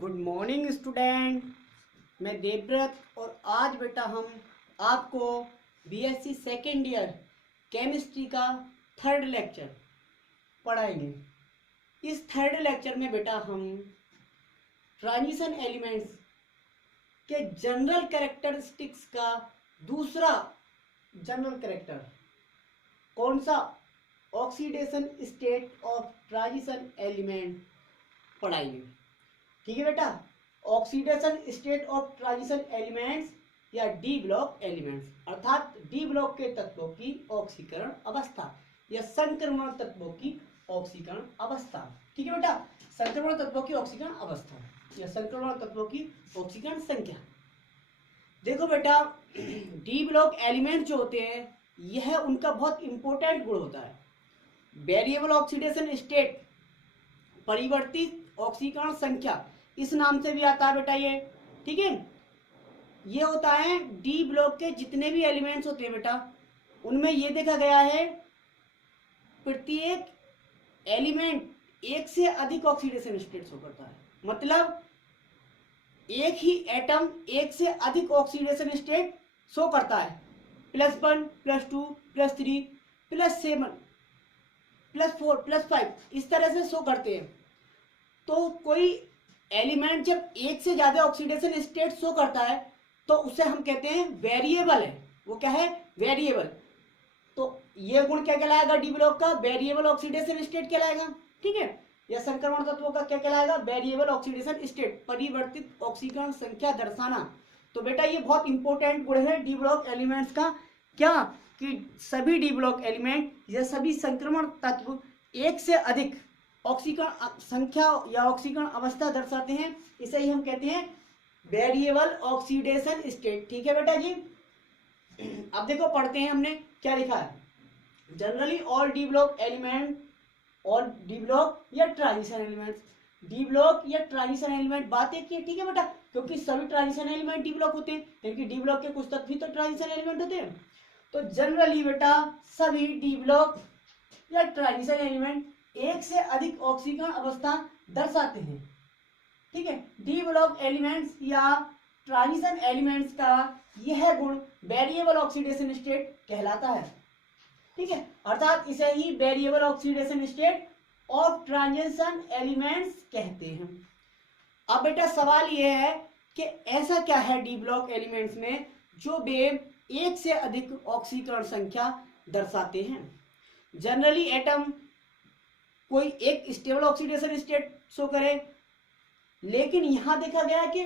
Good morning student. मैं देवव्रत और आज बेटा हम आपको बीएससी सेकेंड ईयर केमिस्ट्री का थर्ड लेक्चर पढ़ाएंगे। इस थर्ड लेक्चर में बेटा हम ट्रांजिशन एलिमेंट्स के जनरल कैरेक्टरिस्टिक्स का दूसरा जनरल कैरेक्टर कौन सा, oxidation state of transition element पढ़ाएंगे। ठीक है बेटा, oxidation state of transition elements या डी ब्लॉक एलिमेंट्स अर्थात डी ब्लॉक के तत्वों की ऑक्सीकरण अवस्था या संक्रमण तत्वों की ऑक्सीकरण अवस्था। ठीक है बेटा, संक्रमण तत्वों की ऑक्सीकरण अवस्था या संक्रमण तत्वों की ऑक्सीकरण संख्या। देखो बेटा, डी ब्लॉक एलिमेंट जो होते हैं यह उनका बहुत इंपॉर्टेंट गुण होता है। वेरिएबल ऑक्सीडेशन स्टेट, परिवर्तित ऑक्सीकरण संख्या, इस नाम से भी आता है बेटा ये। ठीक है, ये होता है डी ब्लॉक के जितने भी एलिमेंट्स होते हैं बेटा उनमें ये देखा गया है प्रत्येक एलिमेंट एक से अधिक ऑक्सीडेशन स्टेट शो करता है। मतलब एक ही एटम एक से अधिक ऑक्सीडेशन स्टेट शो करता है। +1, +2, +3, +7, +4, +5 इस तरह से शो करते हैं। तो कोई एलिमेंट जब एक से ज्यादा ऑक्सीडेशन स्टेट शो करता है तो उसे हम कहते हैं वेरिएबल है। वो क्या है? वेरिएबल। तो ये गुण क्या कहलाएगा डी ब्लॉक का? वेरिएबल ऑक्सीडेशन स्टेट कहलाएगा। ठीक है, या संक्रमण तत्वों का क्या कहलाएगा? वेरिएबल ऑक्सीडेशन स्टेट, परिवर्तित ऑक्सीकरण संख्या दर्शाना। तो बेटा ये बहुत इंपॉर्टेंट गुण है डी ब्लॉक एलिमेंट्स का। क्या कि सभी डी ब्लॉक एलिमेंट या सभी संक्रमण तत्व एक से अधिक ऑक्सीकरण संख्या या ऑक्सीकरण अवस्था दर्शाते हैं। इसे ही हम कहते हैं वेरिएबल ऑक्सीडेशन स्टेट। ठीक है बेटा जी, अब देखो पढ़ते हैं हमने क्या लिखा है। Generally all D block element और डी ब्लॉक या ट्रांजिशन एलिमेंट्स, डी ब्लॉक या ट्रांजिशन एलिमेंट बात एक ही। ठीक है बेटा, क्योंकि सभी ट्रांजिशन एलिमेंट डी ब्लॉक होते हैं, क्योंकि डी ब्लॉक के कुछ तत्व भी तो ट्रांजिशन एलिमेंट होते हैं। तो जनरली बेटा सभी डी ब्लॉक या ट्रांजिशन एलिमेंट एक से अधिक ऑक्सीकरण अवस्था दर्शाते हैं। ठीक है, डी ब्लॉक एलिमेंट्स या ट्रांजिशन एलिमेंट्स का यह गुण वेरिएबल ऑक्सीडेशन स्टेट कहलाता है। ठीक है, अर्थात इसे ही variable oxidation state of transition elements कहते हैं। अब बेटा सवाल यह है कि ऐसा क्या है डी ब्लॉक एलिमेंट्स में जो वे एक से अधिक ऑक्सीकरण संख्या दर्शाते हैं। जनरली एटम कोई एक स्टेबल ऑक्सीडेशन स्टेट शो करे, लेकिन यहां देखा गया कि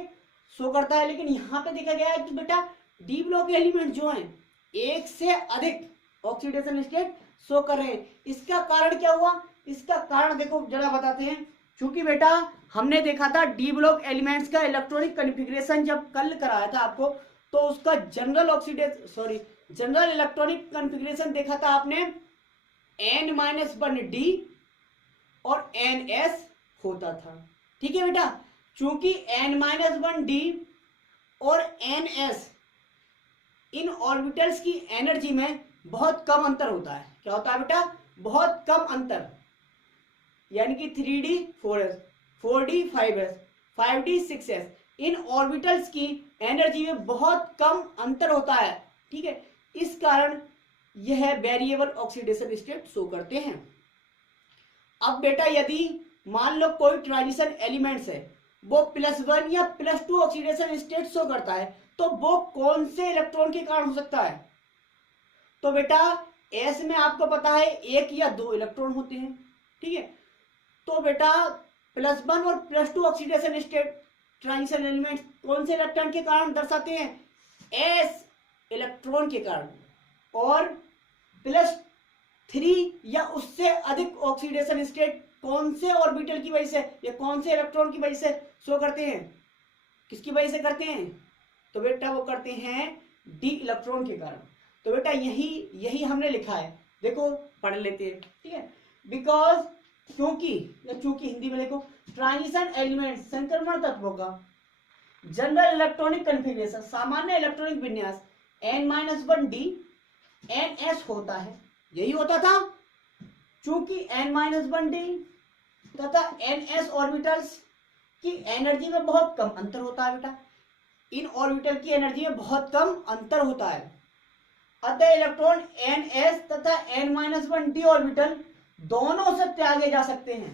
शो करता है, लेकिन यहां पे देखा गया है कि बेटा डी ब्लॉक एलिमेंट जो हैं एक से अधिक ऑक्सीडेशन स्टेट शो कर रहे हैं। इसका कारण क्या हुआ? इसका कारण देखो जरा बताते हैं। क्योंकि बेटा हमने देखा था डी ब्लॉक एलिमेंट्स का इलेक्ट्रॉनिक कॉन्फ़िगरेशन जब कल कराया था आपको, तो उसका जनरल इलेक्ट्रॉनिक कॉन्फ़िगरेशन देखा था आपने, n-1d और ns होता था। ठीक है बेटा, चूंकि n-1d और ns इन ऑर्बिटल्स की एनर्जी में बहुत कम अंतर होता है। क्या होता है बेटा? बहुत कम अंतर, यानी कि 3d 4s, 4d 5s, 5d 6s, इन ऑर्बिटल्स की एनर्जी में बहुत कम अंतर होता है। ठीक है, इस कारण यह वेरिएबल ऑक्सीडेशन स्टेट शो करते हैं। अब बेटा यदि मान लो कोई ट्रांजिशन एलिमेंट्स है वो +1 या +2 ऑक्सीडेशन स्टेट शो करता है, तो वो कौन से इलेक्ट्रॉन के कारण हो सकता है? तो बेटा एस में आपको पता है 1 या 2 इलेक्ट्रॉन होते हैं। ठीक है, तो बेटा +1 और +2 ऑक्सीडेशन स्टेट ट्रांजिशन एलिमेंट्स कौन से इलेक्ट्रॉन के कारण दर्शाते हैं? एस इलेक्ट्रॉन के कारण। और +3 या उससे अधिक ऑक्सीडेशन स्टेट कौन से ऑर्बिटल की वजह से या कौन से इलेक्ट्रॉन की वजह से शो करते हैं? किसकी वजह से करते हैं? तो बेटा वो करते हैं डी इलेक्ट्रॉन के कारण। तो बेटा यही हमने लिखा है, देखो पढ़ लेते हैं। ठीक है, बिकॉज चूंकि हिंदी में देखो ट्रांजिशन एलिमेंट संक्रमण तत्वों का जनरल इलेक्ट्रॉनिक कॉन्फ़िगरेशन, सामान्य इलेक्ट्रॉनिक विन्यास n-1d ns होता है। यही होता था, चूंकि n-1d तथा ns ऑर्बिटल्स की एनर्जी में बहुत कम अंतर होता है बेटा, इन ऑर्बिटल की एनर्जी में बहुत कम अंतर होता है। अतः इलेक्ट्रॉन ns तथा n-1d ऑर्बिटल दोनों से त्यागे जा सकते हैं,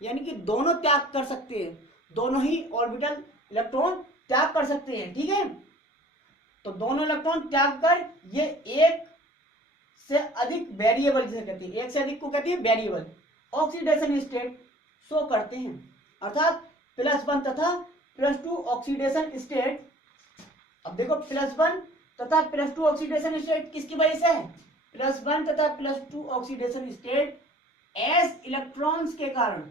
यानी कि दोनों त्याग कर सकते हैं, दोनों ही ऑर्बिटल इलेक्ट्रॉन त्याग कर सकते हैं। ठीक है, तो दोनों इलेक्ट्रॉन त्याग कर ये एक से अधिक वेरिएबल जिसे कहते हैं, एक से अधिक को कहते हैं वेरिएबल ऑक्सीडेशन स्टेट शो करते हैं, अर्थात +1 तथा +2 ऑक्सीडेशन स्टेट। अब देखो +1 तथा +2 ऑक्सीडेशन स्टेट किसकी वजह से है? +1 तथा +2 ऑक्सीडेशन स्टेट s इलेक्ट्रॉन्स के कारण,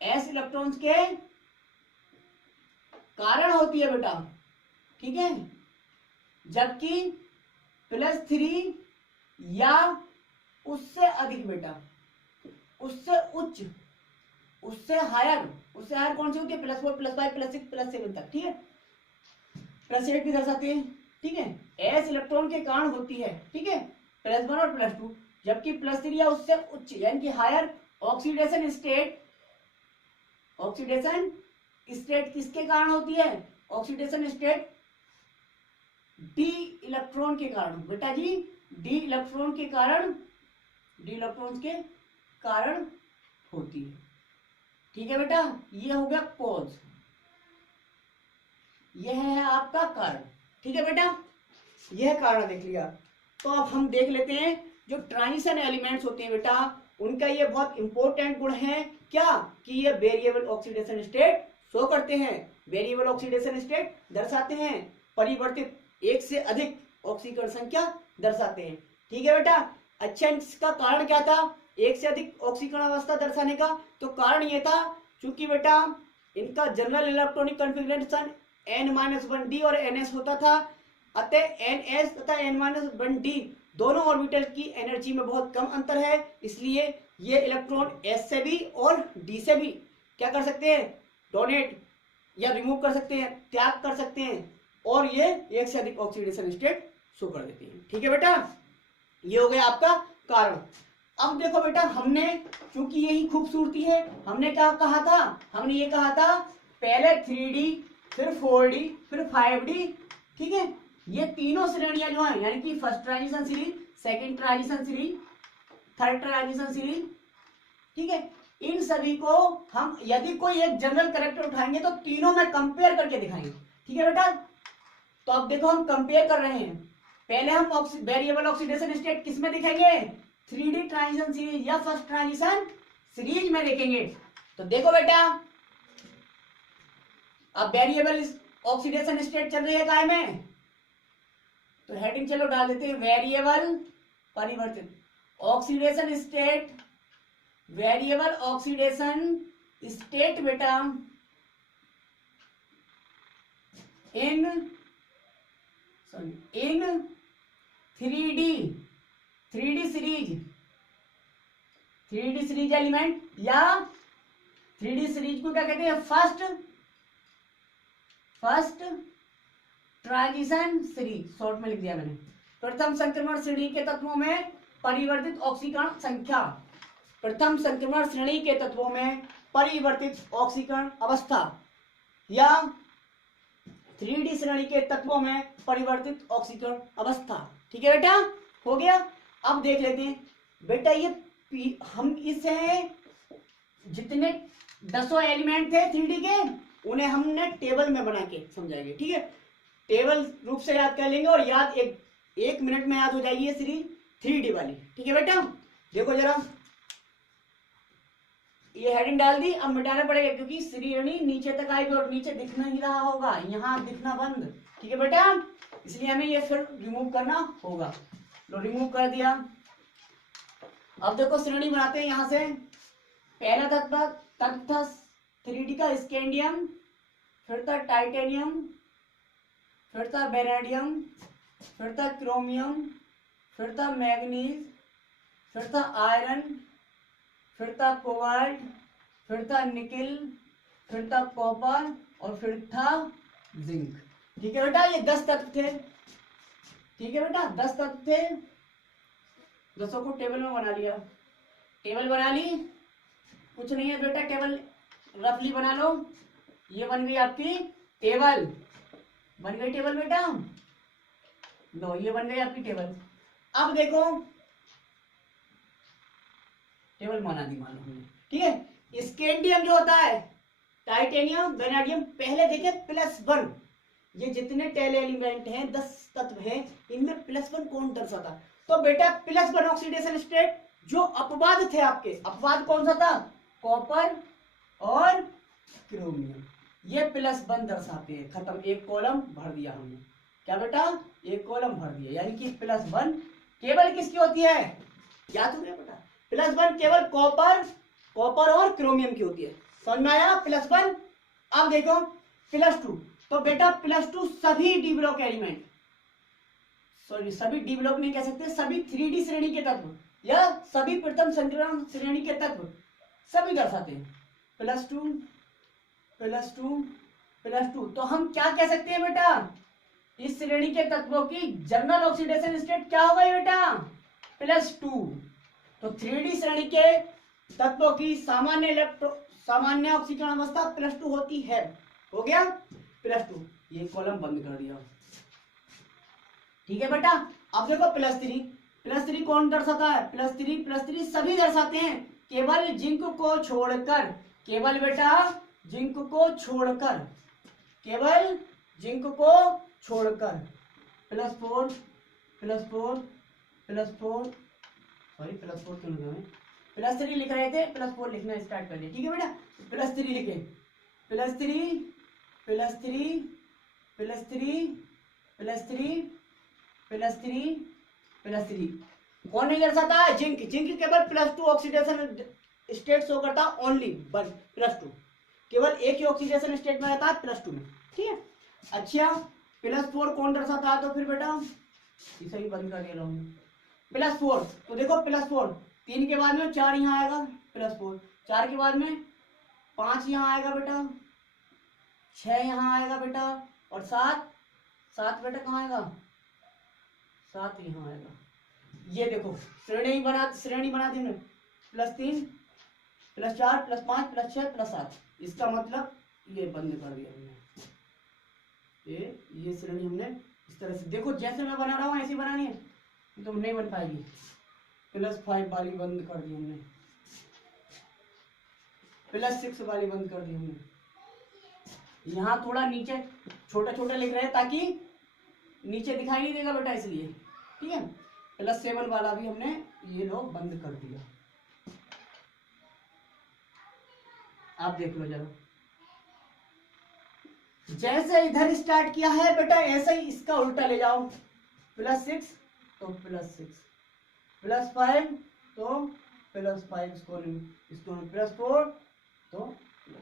s इलेक्ट्रॉन्स के कारण होती है बेटा। ठीक है, जबकि +3 या उससे अधिक बेटा, उससे उच्च, उससे हायर कौन सी होती है? +4 +5 +6 +7 तक। ठीक है, +8 भी दर्शाते हैं। ठीक है, s इलेक्ट्रॉन के कारण होती है। ठीक है, +1 और +2, जबकि +3 या उससे उच्च यानी कि higher oxidation state, oxidation state किसके कारण होती है? ऑक्सीडेशन स्टेट डी इलेक्ट्रॉन के कारण बेटा जी, डी इलेक्ट्रॉन के कारण, डी इलेक्ट्रॉन के कारण होती है। ठीक है बेटा, ये हो गया कॉज, यह है आपका कारण। ठीक है बेटा, यह कारण देख लिया। तो अब हम देख लेते हैं जो ट्रांजिशन एलिमेंट्स होते हैं बेटा, उनका ये बहुत इंपॉर्टेंट गुण है क्या, कि ये वेरिएबल ऑक्सीडेशन स्टेट शो करते हैं, वेरिएबल ऑक्सीडेशन स्टेट दर्शाते हैं, परिवर्तित एक से अधिक ऑक्सीकरण संख्या दर्शाते हैं। ठीक है बेटा, अच्छा इसका कारण क्या था एक से अधिक ऑक्सीकरण अवस्था दर्शाने का? तो कारण ये था क्योंकि बेटा इनका जनरल इलेक्ट्रॉनिक कॉन्फ़िगरेशन n-1d और ns होता था, अतः ns तथा n-1d दोनों ऑर्बिटल की एनर्जी में बहुत कम अंतर है, इसलिए ये इलेक्ट्रॉन s से भी और d से भी क्या कर सकते हैं? डोनेट या रिमूव कर सकते हैं, त्याग कर सकते हैं, और ये एक से अधिक ऑक्सीडेशन स्टेट शो कर देती है। ठीक है बेटा, ये हो गया आपका कारण। अब देखो बेटा, हमने क्योंकि यही खूबसूरती है, हमने क्या कहा था? हमने ये कहा था पहले 3D, फिर 4D, फिर 5D। ठीक है, ये तीनों श्रेणियां जो है, यानी कि first transition series, second transition series, third transition series, ठीक है, इन सभी को हम यदि कोई एक जनरल कैरेक्टर उठाएंगे तो तीनों में कंपेयर करके दिखाएंगे। ठीक है बेटा, तो अब देखो हम कंपेयर कर रहे हैं। पहले हम वेरिएबल ऑक्सीडेशन स्टेट किस में दिखाएंगे? 3D ट्रांजिशन सीरीज या फर्स्ट ट्रांजिशन सीरीज में देखेंगे। तो देखो बेटा, अब वेरिएबल ऑक्सीडेशन स्टेट चल रही है काय में, तो हेडिंग चलो डाल देते हैं, वेरिएबल परिवर्तित oxidation state, variable oxidation state बेटा इन 3D सीरीज एलिमेंट, या 3D सीरीज को क्या कहते हैं? फर्स्ट ट्रांजिशन सीरीज, शॉर्ट में लिख दिया मैंने। प्रथम संक्रमण श्रेणी के तत्वों में परिवर्तित ऑक्सीकरण संख्या, प्रथम संक्रमण श्रेणी के तत्वों में परिवर्तित ऑक्सीकरण अवस्था, या 3D श्रेणी के तत्वों में परिवर्तित ऑक्सीकरण अवस्था। ठीक है बेटा, हो गया। अब देख लेते हैं बेटा, ये हम इसे जितने 10 एलिमेंट थे 3D के, उन्हें हमने टेबल में बना के समझाएंगे। ठीक है, टेबल रूप से याद कर लेंगे और याद एक मिनट में याद हो जाएगी ये सीरीज 3D वाली। ठीक है बेटा, देखो जरा, ये हेडिंग डाल दी, अब मिटाना पड़ेगा क्योंकि श्रेणी नीचे तक आएगी और नीचे दिख नहीं रहा होगा, यहाँ दिखना बंद। ठीक है बेटा, इसलिए हमें ये फिर रिमूव करना होगा। लो रिमूव कर दिया। अब देखो श्रेणी बनाते हैं यहाँ से। पहला तत्व था 3D का स्कैंडियम, फिर था टाइटेनियम, फिर था वेनेडियम, फिर था क्रोमियम, फिर था मैग्नीज, फिर था आयरन, फिर था कोबाल्ट, फिर था निकिल, फिर था कॉपर और फिर था जिंक। ठीक है बेटा, ये 10 तत्व थे। ठीक है बेटा, 10 तत्व थे, 10 को टेबल में बना लिया। टेबल बना ली, कुछ नहीं है बेटा, टेबल रफली बना लो। ये बन गई आपकी टेबल, बन गई टेबल बेटा। लो ये बन गई आपकी टेबल। अब देखो टेबल बना दी मान लो हमने, ठीक है। स्कैंडियम जो होता है, टाइटेनियम, वेनेडियम, पहले देखे +1, ये जितने टेल एलिमेंट हैं 10 तत्व हैं, इनमें +1 कौन दर्शाता? तो बेटा +1 ऑक्सीडेशन स्टेट जो अपवाद थे आपके, अपवाद कौन सा था? कॉपर और क्रोमियम, ये +1 दर्शाते हैं। खत्म, एक कॉलम भर दिया हमने। क्या बेटा? एक कॉलम भर दिया, यानी कि +1 केवल किसकी होती है? याद हो गया बेटा? +1 केवल कॉपर और क्रोमियम की होती है। समझ में आया +1? अब देखो +2, तो बेटा +2 सभी डी ब्लॉक एलिमेंट, सॉरी सभी डी ब्लॉक नहीं कह सकते, सभी 3D श्रेणी के तत्व या सभी प्रथम संक्रमण श्रेणी के तत्व सभी दर्शाते हैं। +2 +2 +2, तो हम क्या कह सकते हैं बेटा? इस श्रेणी के तत्वों की जनरल ऑक्सीडेशन स्टेट क्या होगा बेटा? +2। तो 3D श्रेणी के तत्वों की सामान्य ऑक्सीकरण अवस्था +2 होती है। हो गया +2, ये कॉलम बंद कर दिया, ठीक है बेटा। अब देखो +3 कौन दर्शाता है? +3 सभी दर्शाते हैं, केवल जिंक को छोड़कर, केवल बेटा जिंक को छोड़कर, केवल जिंक को छोड़कर। +4 सॉरी +4 क्यों लिखा है? +3 लिख रहे थे, +4 लिखना स्टार्ट कर दिया, ठीक है बेटा। +3 लिखे, +3 कौन नहीं दर्शाता है? जिंक केवल +2 ऑक्सीडेशन स्टेट शो करता, ओनली बस +2, केवल एक ही ऑक्सीडेशन स्टेट में रहता है +2 में, ठीक है। अच्छा +4 कौन दर्शाता है? तो फिर बेटा इसे ही बंद कर दिया +4, तो देखो +4 3 के बाद में 4 यहाँ आएगा, +4 4 के बाद में 5 यहाँ आएगा बेटा, 6 यहाँ आएगा बेटा, और 7 बेटा कहाँ आएगा? 7 यहाँ आएगा। ये देखो श्रेणी बना दी हमने, +3 +4 +5 +6 +7, इसका मतलब ये बंद कर दिया हमने। ये श्रेणी हमने इस तरह से, देखो जैसे मैं बना रहा हूँ ऐसी बनानी है, तो नहीं बन पाएगी। +5 वाली बंद कर दी हमने, +6 वाली बंद कर दी हमने। यहाँ थोड़ा नीचे छोटा लिख रहे हैं ताकि नीचे दिखाई नहीं देगा बेटा, इसलिए, ठीक है। +7 वाला भी हमने ये लो बंद कर दिया। आप देख लो जरा, जैसे इधर स्टार्ट किया है बेटा ऐसे ही इसका उल्टा ले जाओ। +6 तो +6, +5 तो +5, इसको +4 तो +4,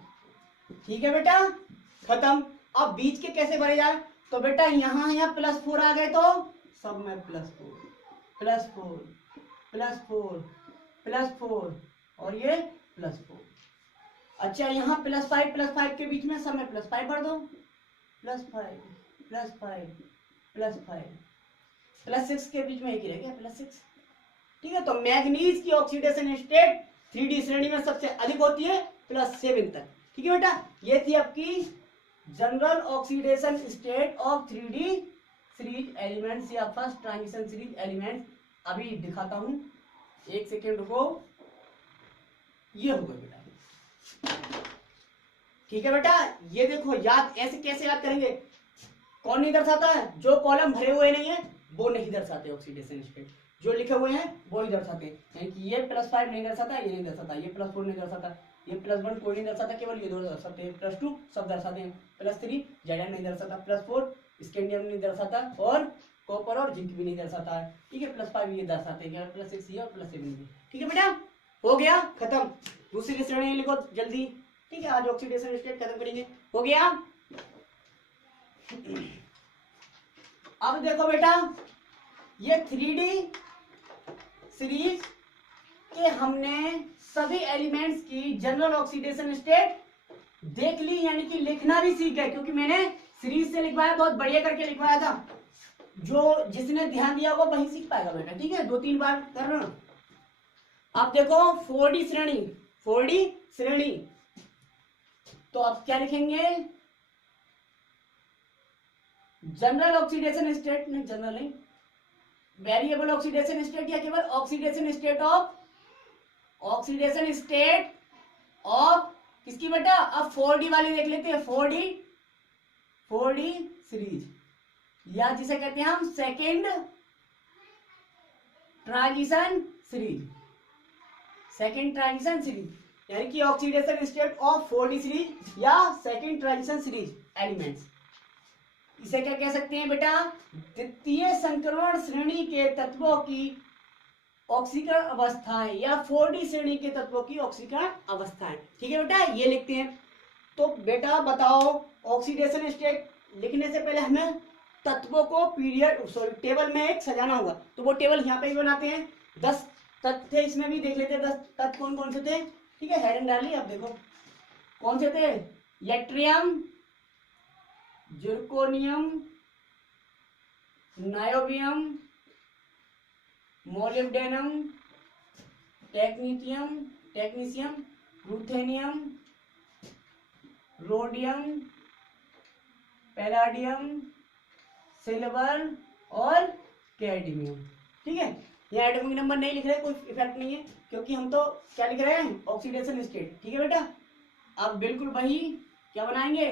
ठीक है बेटा। खत्म। अब बीच के कैसे भरे जाए? तो बेटा यहाँ +4 आ गए तो सब में +4 और ये +4। अच्छा यहाँ +5 के बीच में सब में +5 भर दो, +5 +6 के बीच में एक ही रह गया +6, ठीक है। तो मैग्नीज की ऑक्सीडेशन स्टेट 3D श्रेणी में सबसे अधिक होती है +7 तक, ठीक है बेटा। ये थी आपकी general oxidation state of 3D series elements या फर्स्ट ट्रांजिशन सीरीज एलिमेंट्स। अभी दिखाता हूं, एक सेकेंड रुको। ये होगा बेटा, ठीक है बेटा। ये देखो याद ऐसे कैसे याद करेंगे? कौन नहीं दर्शाता है? जो कॉलम भरे हुए नहीं है वो नहीं दर्शाते ऑक्सीडेशन स्टेट, जो लिखे हुए हैं वो ही दर्शाते हैं। यानी कि ये +5 नहीं दर्शाता, ये नहीं दर्शाता, ये +4 नहीं दर्शाता, ये +1 कोई नहीं दर्शाता, केवल ये दो दर्शाते हैं। +2 सब दर्शाते हैं, +3 जेडन नहीं दर्शाता, +4 स्कैंडियम नहीं दर्शाता, और कॉपर और जिंक भी नहीं दर्शाता है, ठीक है। +5 ये दर्शाते हैं, +6 ये और +7 ये, ठीक है बेटा। हो गया खत्म। दूसरी श्रेणी लिखो जल्दी, ठीक है। आज ऑक्सीडेशन स्टेट खत्म करेंगे, हो गया। अब देखो बेटा ये 3D सीरीज के हमने सभी एलिमेंट्स की जनरल ऑक्सीडेशन स्टेट देख ली, यानी कि लिखना भी सीख गए, क्योंकि मैंने सीरीज से लिखवाया, बहुत बढ़िया करके लिखवाया था। जो जिसने ध्यान दिया वो वही सीख पाएगा बेटा, ठीक है। 2-3 बार करना। अब देखो 4D श्रेणी तो अब क्या लिखेंगे, जनरल ऑक्सीडेशन स्टेट, नहीं जनरल नहीं, वेरिएबल ऑक्सीडेशन स्टेट या केवल oxidation state of, oxidation state of किसकी बेटा, अब 4D वाली देख लेते हैं, 4D सीरीज, या जिसे कहते हैं हम second transition series, second transition series, यानी कि oxidation state of 4D series या सेकेंड ट्रांजिशन सीरीज एलिमेंट्स। इसे क्या कह सकते हैं बेटा, द्वितीय संक्रमण श्रेणी के तत्वों की ऑक्सीकरण अवस्थाएं या 4D श्रेणी के तत्वों की ऑक्सीकरण अवस्थाएं। ठीक है बेटा, ये लिखते हैं। तो बेटा बताओ, ऑक्सीडेशन स्टेट लिखने से पहले हमें तत्वों को पीरियड टेबल में एक सजाना होगा, तो वो टेबल यहाँ पे भी बनाते हैं। 10 तत्व थे, इसमें भी देख लेते हैं 10 तत्व कौन कौन से थे। ठीक है, हेडिंग डाली, अब देखो कौन से थे, yttrium, zirconium, niobium, molybdenum, technetium, ruthenium, rhodium, palladium, silver और कैडमियम। ठीक है, ये एटॉमिक नंबर नहीं लिख रहे, कोई इफेक्ट नहीं है, क्योंकि हम तो क्या लिख रहे हैं, ऑक्सीडेशन स्टेट। ठीक है बेटा, अब बिल्कुल वही क्या बनाएंगे,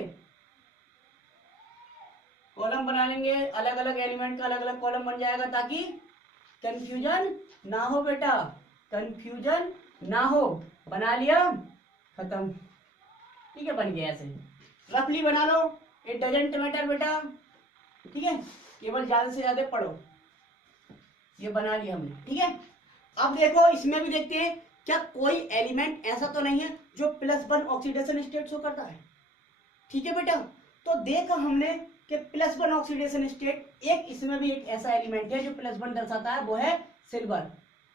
कॉलम बना लेंगे, अलग अलग एलिमेंट का अलग अलग कॉलम बन जाएगा, ताकि कंफ्यूजन ना हो बेटा, कंफ्यूजन ना हो। बना लिया, खत्म। ठीक है, बन गया, ऐसे रफली बना लो, इट डजंट मैटर बेटा। ठीक है, केवल ज्यादा से ज्यादा पढ़ो। ये बना लिया हमने। ठीक है, अब देखो इसमें भी देखते हैं, क्या कोई एलिमेंट ऐसा तो नहीं है जो +1 ऑक्सीडेशन स्टेट शो करता है। ठीक है बेटा, तो देखा हमने कि +1 ऑक्सीडेशन स्टेट, एक इसमें भी एक ऐसा एलिमेंट है जो +1 दर्शाता है, वो है सिल्वर,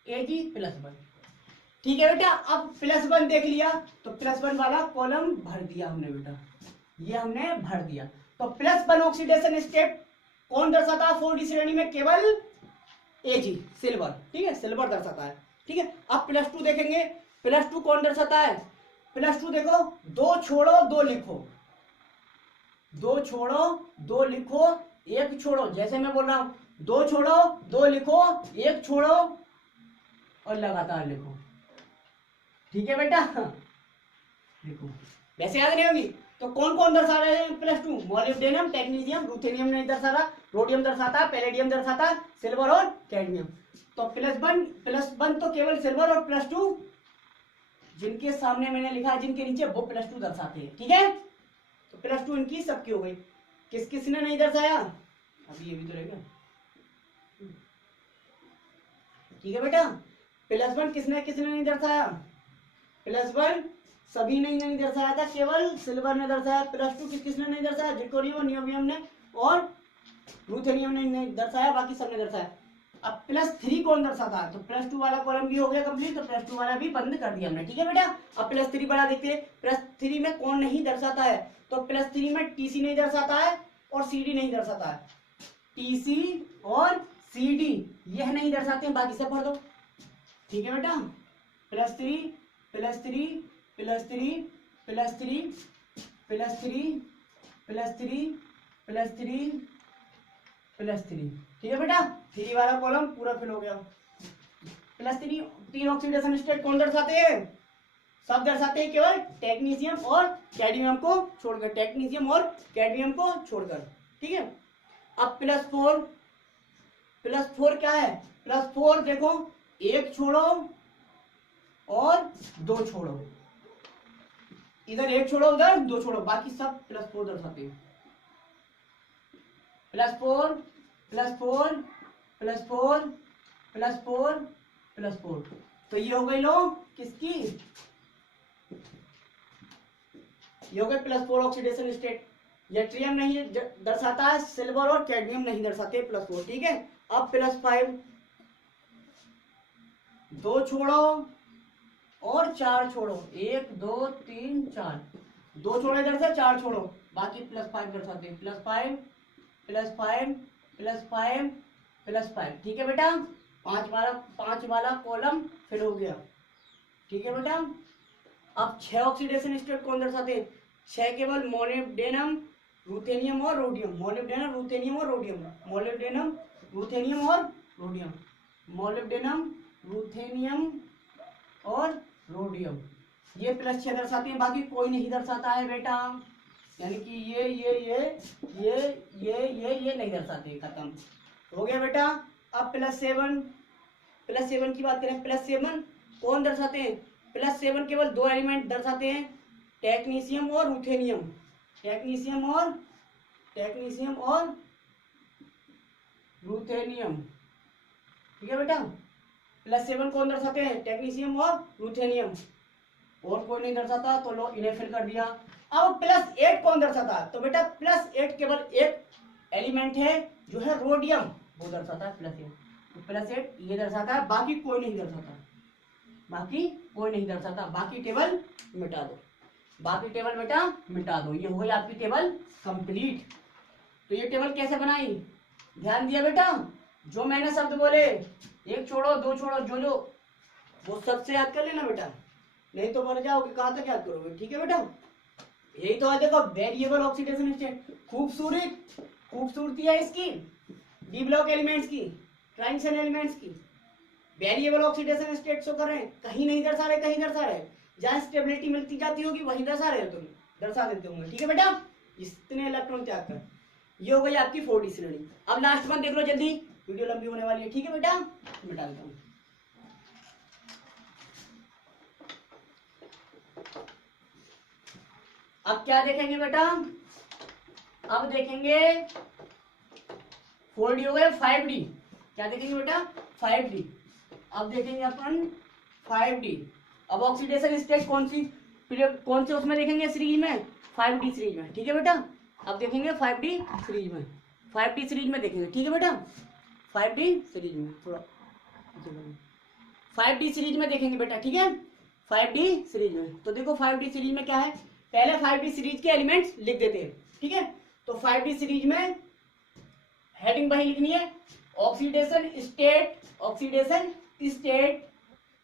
Ag+1। ठीक है बेटा, अब +1 देख लिया, तो +1 वाला कॉलम भर दिया हमने बेटा, ये हमने भर दिया। तो +1 ऑक्सीडेशन स्टेट कौन दर्शाता है 4D श्रेणी में, केवल Ag, सिल्वर। ठीक है, सिल्वर दर्शाता है। ठीक है, अब +2 देखेंगे, +2 कौन दर्शाता है, +2 देखो, 2 छोड़ो 2 लिखो, 2 छोड़ो 2 लिखो, 1 छोड़ो, जैसे मैं बोल रहा हूं, 2 छोड़ो 2 लिखो, 1 छोड़ो और लगातार लिखो। ठीक है बेटा, लिखो, वैसे याद नहीं होगी। तो कौन कौन दर्शा रहे हैं +2, मोलिब्डेनम, टेक्नीशियम, रूथेनियम नहीं दर्शा रहा, रोडियम दर्शाता है, पैलेडियम दर्शाता है, सिल्वर और कैडमियम। तो +1 तो केवल सिल्वर, और +2 जिनके सामने मैंने लिखा, जिनके नीचे, वो +2 दर्शाते हैं। ठीक है, तो +2 इनकी सबकी हो गई। किस किस ने नहीं दर्शाया, अभी ये भी तो रहेगा। ठीक है बेटा, +1 किसने किसने नहीं दर्शाया, +1 सभी ने नहीं दर्शाया था, केवल सिल्वर ने दर्शाया। +2 किसने नहीं दर्शाया, जिरकोनियम और नियोबियम ने और रूथेनियम ने नहीं दर्शाया, बाकी सबने दर्शाया। अब +3 कौन दर्शाता है, तो +2 वाला कॉलम भी हो गया कंप्लीट, तो +2 वाला भी बंद कर दिया हमने। ठीक है बेटा, अब +3 वाला देखते हैं, +3 में कौन नहीं दर्शाता है, तो +3 में TC नहीं दर्शाता है और CD नहीं दर्शाता है। TC और CD यह नहीं दर्शाते हैं, बाकी सब पढ़ दो। ठीक है बेटा, +3 +3 +3 +3 +3 +3 +3 +3। ठीक है बेटा, 3 वाला कॉलम पूरा फिल हो गया। +3 3 ऑक्सीडेशन स्टेट कौन दर्शाते हैं, सब दर्शाते हैं, केवल टेक्नीशियम और कैडमियम को छोड़कर, टेक्नीशियम और कैडमियम को छोड़कर। ठीक है, अब +4 क्या है, +4 देखो, 1 छोड़ो और 2 छोड़ो, इधर 1 छोड़ो उधर 2 छोड़ो, बाकी सब +4 दर्शाते हैं। +4 +4 +4 +4 +4, तो ये हो गई लो किसकी, ये हो गए +4 ऑक्सीडेशन स्टेट। यट्रियम नहीं दर्शाता है, सिल्वर और कैडमियम नहीं दर्शाते +4। ठीक है, अब +5, 2 छोड़ो और 4 छोड़ो, 1 2 3 4, 2 छोड़ो इधर से, 4 छोड़ो, बाकी +5 दर्शाते हैं। +5 +5 +5 +5। ठीक है बेटा, 5 वाला कॉलम फिल हो गया। ठीक है बेटा, अब 6 ऑक्सीडेशन स्टेट कौन दर्शाते हैं, 6 केवल मोलिब्डेनम, रूथेनियम और रोडियम, मोलिब्डेनम, रूथेनियम और रोडियम, मोलिब्डेनम, रूथेनियम और रोडियम, मोलिब्डेनम, रूथेनियम और रोडियम। ये +6 दर्शाते हैं, बाकी कोई नहीं दर्शाता है बेटा, यानी कि ये नहीं दर्शाते। खत्म हो गया बेटा। अब +7 की बात करें, +7 कौन दर्शाते हैं? +7 केवल 2 एलिमेंट दर्शाते हैं, टेक्नीशियम और रूथेनियम, टेक्नीशियम और रूथेनियम। ठीक है बेटा, +7 कौन दर्शाते हैं? टेक्नीशियम और रूथेनियम, और कोई नहीं दर्शाता, तो लो इन्हें फिल कर दिया। अब +8 कौन दर्शाता है? तो बेटा +8 केवल एक एलिमेंट है जो है रोडियम, वो दर्शाता है +8। तो +8 ये दर्शाता है, बाकी कोई नहीं दर्शाता, बाकी कोई नहीं दर्शाता। बाकी टेबल मिटा दो, बाकी टेबल बेटा मिटा दो। ये हो गई आपकी टेबल कंप्लीट। तो ये टेबल कैसे बनाई? ध्यान दिया बेटा, जो मैंने शब्द बोले, एक छोड़ो, दो छोड़ो, जो वो सबसे याद कर लेना बेटा, नहीं तो मर जाओगे, कहाँ तक याद करोगे। ठीक है बेटा, यही तो है। देखो वेरिएबल ऑक्सीडेशन स्टेट, खूबसूरती है इसकी, डी ब्लॉक एलिमेंट्स की, ट्रांजिशन एलिमेंट्स की। वेरिएबल ऑक्सीडेशन स्टेट शो कर रहे हैं, कहीं नहीं दर्शा रहे, कहीं दर्शा रहे, जहाँ स्टेबिलिटी मिलती जाती होगी वहीं दर्शा रहे हो तुम, दर्शा देते होंगे। ठीक है बेटा, इतने इलेक्ट्रॉन त्याग कर। ये हो गई आपकी 4D श्रेणी। अब लास्ट वन देख लो जल्दी, वीडियो लंबी होने वाली है। ठीक है बेटा, मिटा देता हूँ। अब क्या देखेंगे बेटा? अब देखेंगे 4D हो गया, 5D। क्या देखेंगे बेटा? 5D। अब देखेंगे अपन 5D। अब ऑक्सीडेशन स्टेट कौन से उसमें देखेंगे सीरीज में? 5D सीरीज में। ठीक है बेटा, अब देखेंगे 5D सीरीज में, 5D सीरीज में देखेंगे। ठीक है बेटा, 5D सीरीज में, थोड़ा 5D सीरीज में देखेंगे बेटा। ठीक है, 5D सीरीज में। तो देखो 5D सीरीज में क्या है, पहले 5D सीरीज के एलिमेंट्स लिख देते हैं। ठीक है, तो 5D सीरीज में हेडिंग वही लिखनी है, ऑक्सीडेशन स्टेट,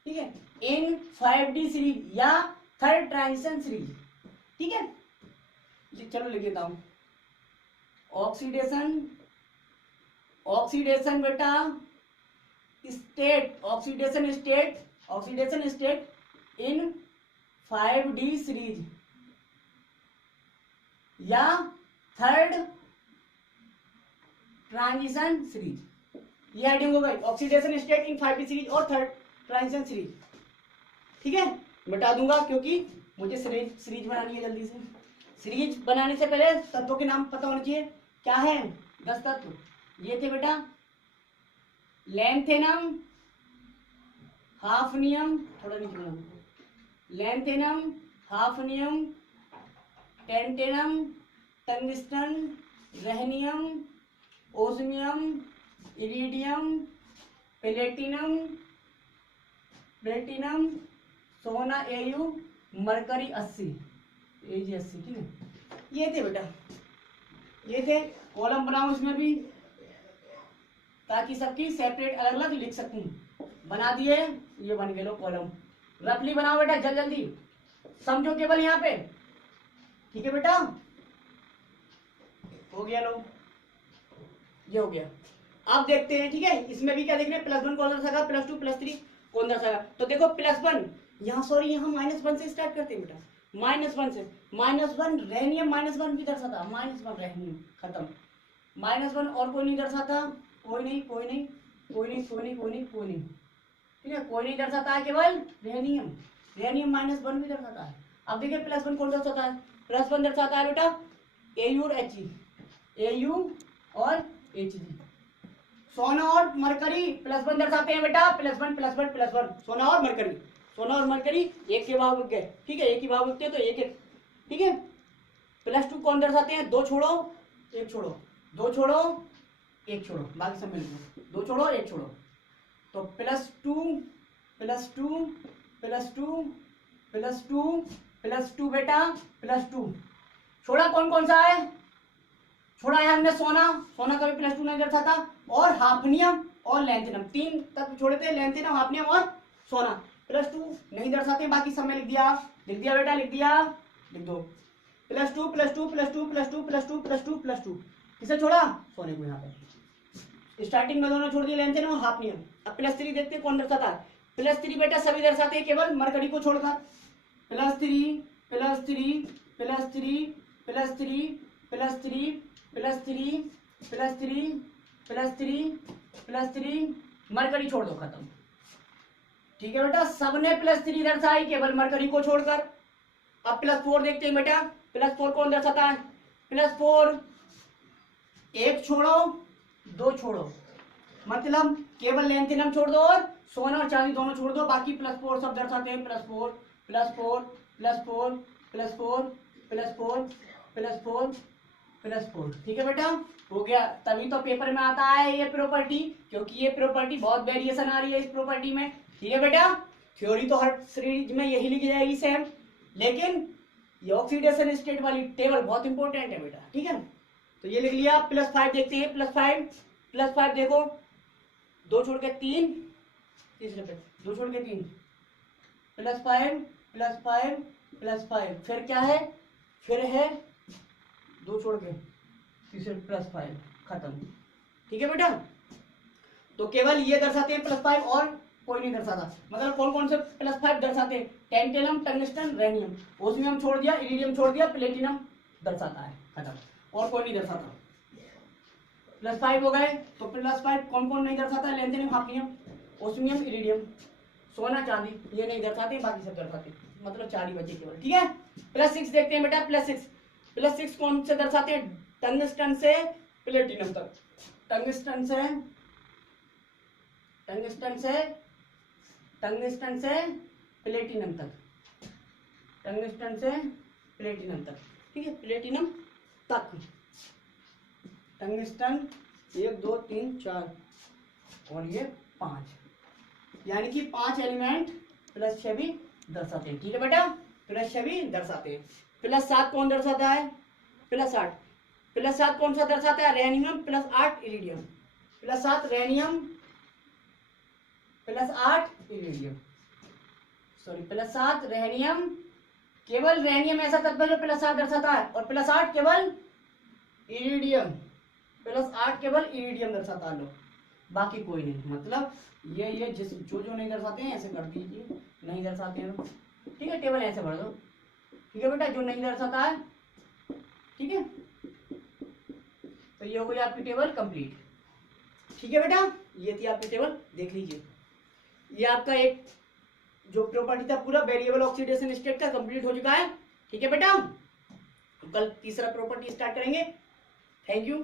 ठीक है, इन 5D सीरीज या थर्ड ट्रांजिशन सीरीज। ठीक है, चलो लिख देता हूं, ऑक्सीडेशन बेटा state, oxidation state in 5D series या थर्ड ट्रांजिशन सीरीज। ये हेडिंग हो गई, oxidation state in 5D series और थर्ड ट्रांजिशन सीरीज। ठीक है, मिटा दूंगा क्योंकि मुझे सीरीज बनानी है जल्दी से। सीरीज बनाने से पहले तत्वों के नाम पता होना चाहिए। क्या है? 10 तत्व। ये थे बेटा लैंथेनम, हाफनियम, थोड़ा नीचे बनाओ, lanthanum, hafnium, tantalum, tungsten, rhenium, osmium, iridium, platinum, सोना एयू, मरकरी 80, AG 80। ठीक है, ये थे बेटा, ये थे। कॉलम बनाओ इसमें भी, ताकि सबकी सेपरेट अलग अलग लिख सकूं। बना दिए, ये बन गए लो कॉलम। रफली बनाओ बेटा, जल्दी समझो केवल यहाँ पे। ठीक है बेटा, हो गया लो, ये हो गया। अब देखते हैं, ठीक है, इसमें भी क्या देखना है, +1 कौन दर्शाएगा, +2 +3 कौन दर्शाएगा। तो देखो +1 यहाँ, सॉरी यहाँ -1 से स्टार्ट करते हैं बेटा, -1 से। -1 रेनियम -1 भी दर्शाता, -1 रेनियम, खत्म। -1 और कोई नहीं दर्शाता, कोई नहीं। ठीक है, कोई नहीं दर्शाता है, केवल रेनियम -1 भी दर्शाता है। अब देखिए +1 कौन दर्शाता है, +1 दर्शाता है बेटा AU और HE, AU और HG। सोना और मरकरी +1 दर्शाते हैं बेटा, +1 सोना और मरकरी एक के भाव गए। ठीक है, एक ही भाव होते हैं तो एक। ठीक है, +2 कौन दर्शाते हैं, 2 छोड़ो 1 छोड़ो, 2 छोड़ो 1 छोड़ो, बाकी सब मिल गए, 2 छोड़ो 1 छोड़ो। तो +2 बेटा, +2 छोड़ा कौन सा है, छोड़ा है हमने सोना कभी +2 नहीं दर्शाता, और हाफनियम और लैंथेनम, 3 तत्व छोड़े थे, लैंथेनम, हाफनियम और सोना। +2 नहीं दर्शाते, बाकी सब में लिख दिया बेटा, लिख दो। +2 +2 +2 +2 +2 +2 +2 किसे छोड़ा? सोने को। यहाँ पे स्टार्टिंग में दोनों छोड़ दिए, लेंथ ना हाफ नियम। अब +3 देखते हैं कौन दर्शाता है। +3 बेटा सभी दर्शाते हैं केवल मरकरी को छोड़कर। +3 +3 +3 +3 +3 +3 +3 +3 +3 मरकरी छोड़ दो, खत्म। ठीक है बेटा, सबने +3 दर्शाई केवल मरकरी को छोड़कर। अब +4 देखते हैं बेटा, +4 कौन दर्शाता है? +4 एक छोड़ो, दो छोड़ो, मतलब केवल लेंथिनम छोड़ दो और सोना और चांदी दोनों छोड़ दो, बाकी +4 सब दर्शाते हैं। +4 +4 +4 +4 +4 +4 +4। ठीक है बेटा, हो गया। तभी तो पेपर में आता है ये प्रॉपर्टी, क्योंकि ये प्रॉपर्टी बहुत वेरिएशन आ रही है इस प्रॉपर्टी में। ठीक है बेटा, थ्योरी तो हर सीरीज में यही लिखी जाएगी सेम, लेकिन ये ऑक्सीडेशन स्टेट वाली टेबल बहुत इंपॉर्टेंट है बेटा। ठीक है, तो ये लिख लिया। +5 देखते हैं। +5 देखो, 2 छोड़ के 3, तीसरे पे 2 छोड़ के 3, +5 +5 +5, फिर क्या है? फिर है 2 छोड़ के तीसरे +5, खत्म। ठीक है बेटा, तो केवल ये दर्शाते हैं +5 और कोई नहीं दर्शाता। मतलब कौन कौन से +5 दर्शाते हैं? Tantalum, tungsten, rhenium. ओस्मियम छोड़ दिया, इरिडियम छोड़ दिया, प्लेटिनम दर्शाता है, खत्म, और कोई नहीं दर्शाता। +5 हो गए, तो +5 कौन कौन नहीं दर्शाता? लेंथिनियम, हाफनियम, ओस्मियम, इरिडियम, सोना, चांदी, ये नहीं दर्शाते, बाकी सब दर्शाते, मतलब 4 ही बचे केवल। ठीक है, +6 देखते हैं बेटा। +6 कौन से दर्शाते हैं? टंगस्टन से प्लेटिनम तक, टंगस्टन से प्लेटिनम तक, टंगस्टन से प्लेटिनम तक। ठीक है, प्लेटिनम तक, टंगस्टन 1 2 3 4 और ये 5, यानी कि 5 एलिमेंट +6 भी दर्शाते हैं। ठीक है बेटा, +6 भी दर्शाते हैं। +7 कौन दर्शाता है? +8 +7 कौन सा दर्शाता है? Rhenium, +8 iridium, +7 rhenium, +8 iridium, sorry +7 rhenium, केवल रेनियम ऐसा तत्व जो +8 दर्शाता है, और +8 केवल इरिडियम, +8 केवल इरिडियम दर्शाता है, लो, बाकी कोई नहीं। मतलब ये जिस जो नहीं दर्शाते हैं ऐसे कर दीजिए, नहीं दर्शाते हैं तो ठीक है, टेबल ऐसे भर दो। ठीक है बेटा, जो नहीं दर्शाता है, ठीक है, तो ये हो गई आपकी टेबल कंप्लीट। ठीक है बेटा, ये थी आपकी टेबल, देख लीजिए। ये आपका एक जो प्रॉपर्टी था पूरा वेरिएबल ऑक्सीडेशन स्टेट का कंप्लीट हो चुका है। ठीक है बेटा, कल तीसरा प्रॉपर्टी स्टार्ट करेंगे। Thank you.